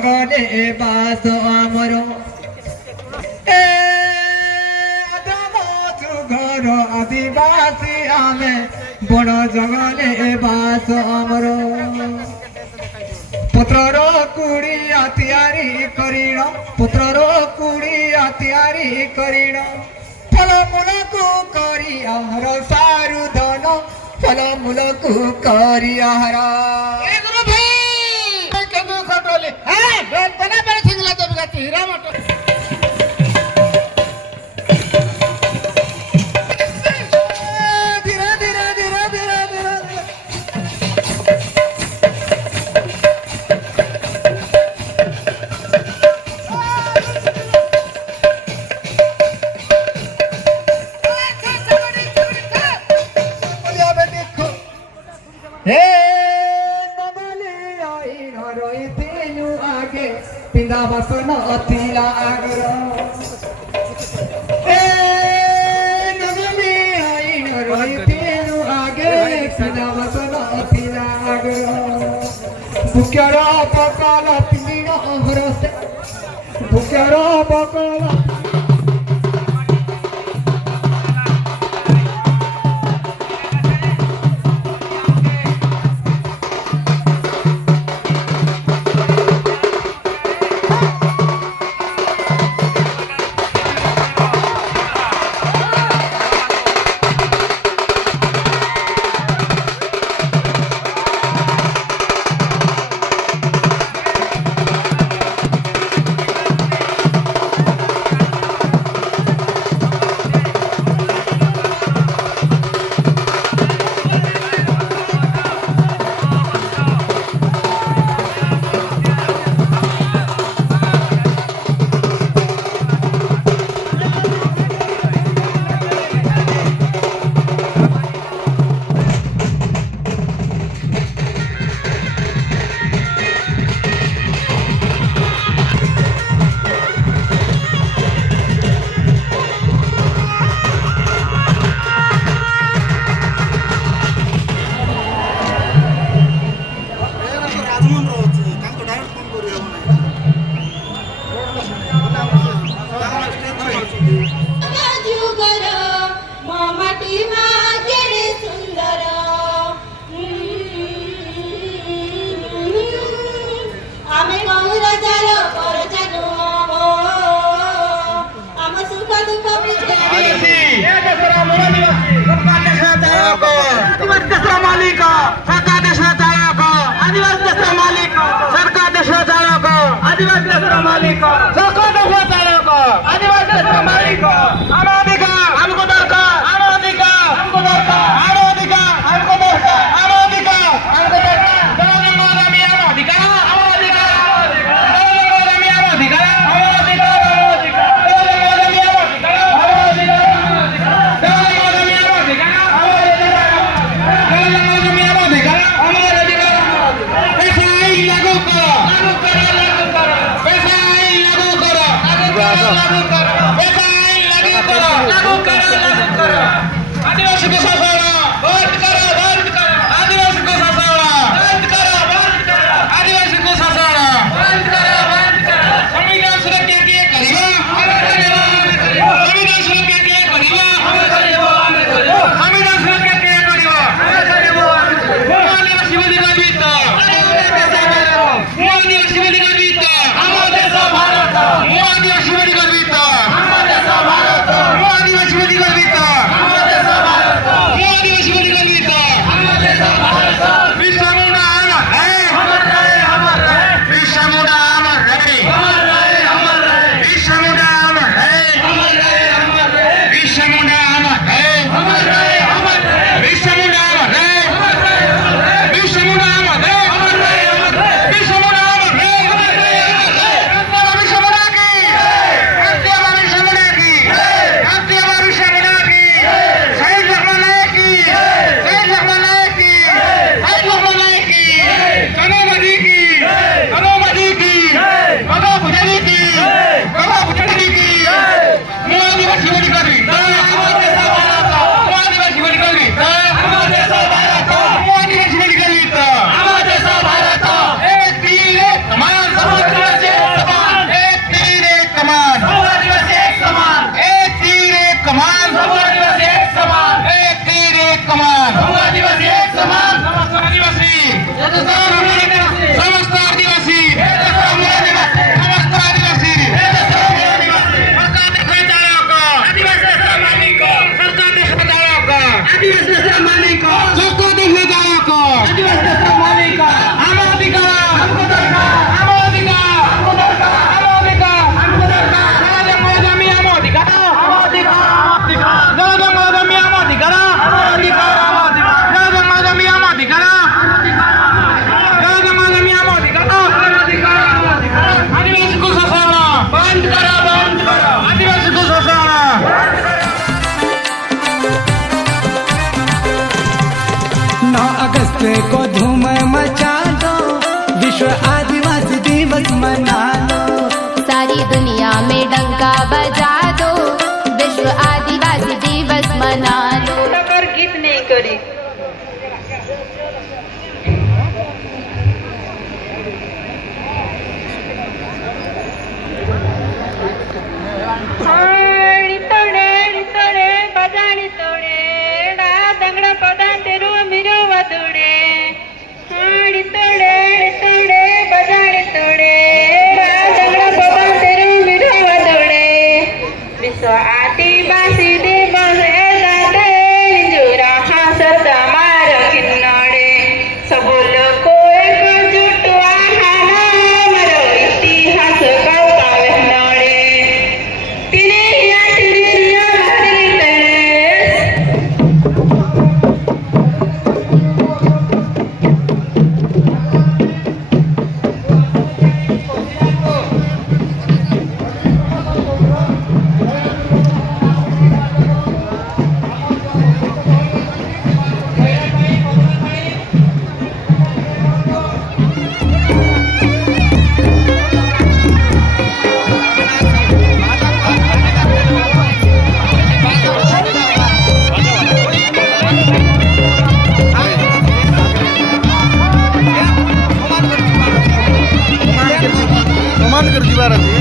जंगले बास आमर ए आदम घर आदिवासी आमे बड़ जंगले बास आमर पुत्रर कुड़िया तैयारी करिण पुत्रर कुड़िया तैयारी करिण फलमूल को करी आहार सारु धन फलमूल को करी आहार पिंदा बसन अतिला आगर ए नगली आई रही तेनु आगे पिंदा बसन अतिला आगर बुक्यारा पकाला पिंडीना हरसे बुक्यारा पकाला मना लो। सारी दुनिया में डंका बजा दो, विश्व आदिवासी दिवस मना लो। पर गीत नहीं करी बजाणी तोडे दंगड पदा तेरू मिरो वदुडे तोडे बजाणी तोडे दंगड पदा तेरू मिरो वदुडे विश्व आदिवासी दिवस जुरा हासत मार किन्नडे सब लोक एकजुट आहाना मरो इतिहास कळतावे नडे तिने या टिरिया मारली समान कर ଯିବାର ଅଛି।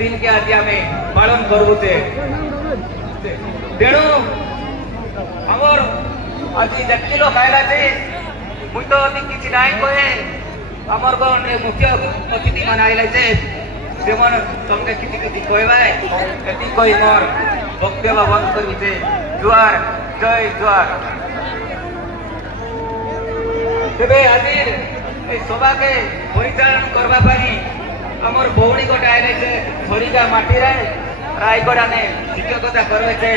दिन के आज आम पालन करुचे तेणु आमर आज जेतकी लोक आयला थे मुई तो किसी नाई कहे आमर मुख्य अतिथि मान आयला थे से मन तुमके किसी किसी कहवाए एति कही मोर वक्तव्य बंद करी जुआर जय जुआर तेरे आज सभा के परिचालन करने आमर भौणी गोटे आए से झड़िका माटी रायगढ़ ने शिक्षकता करवे से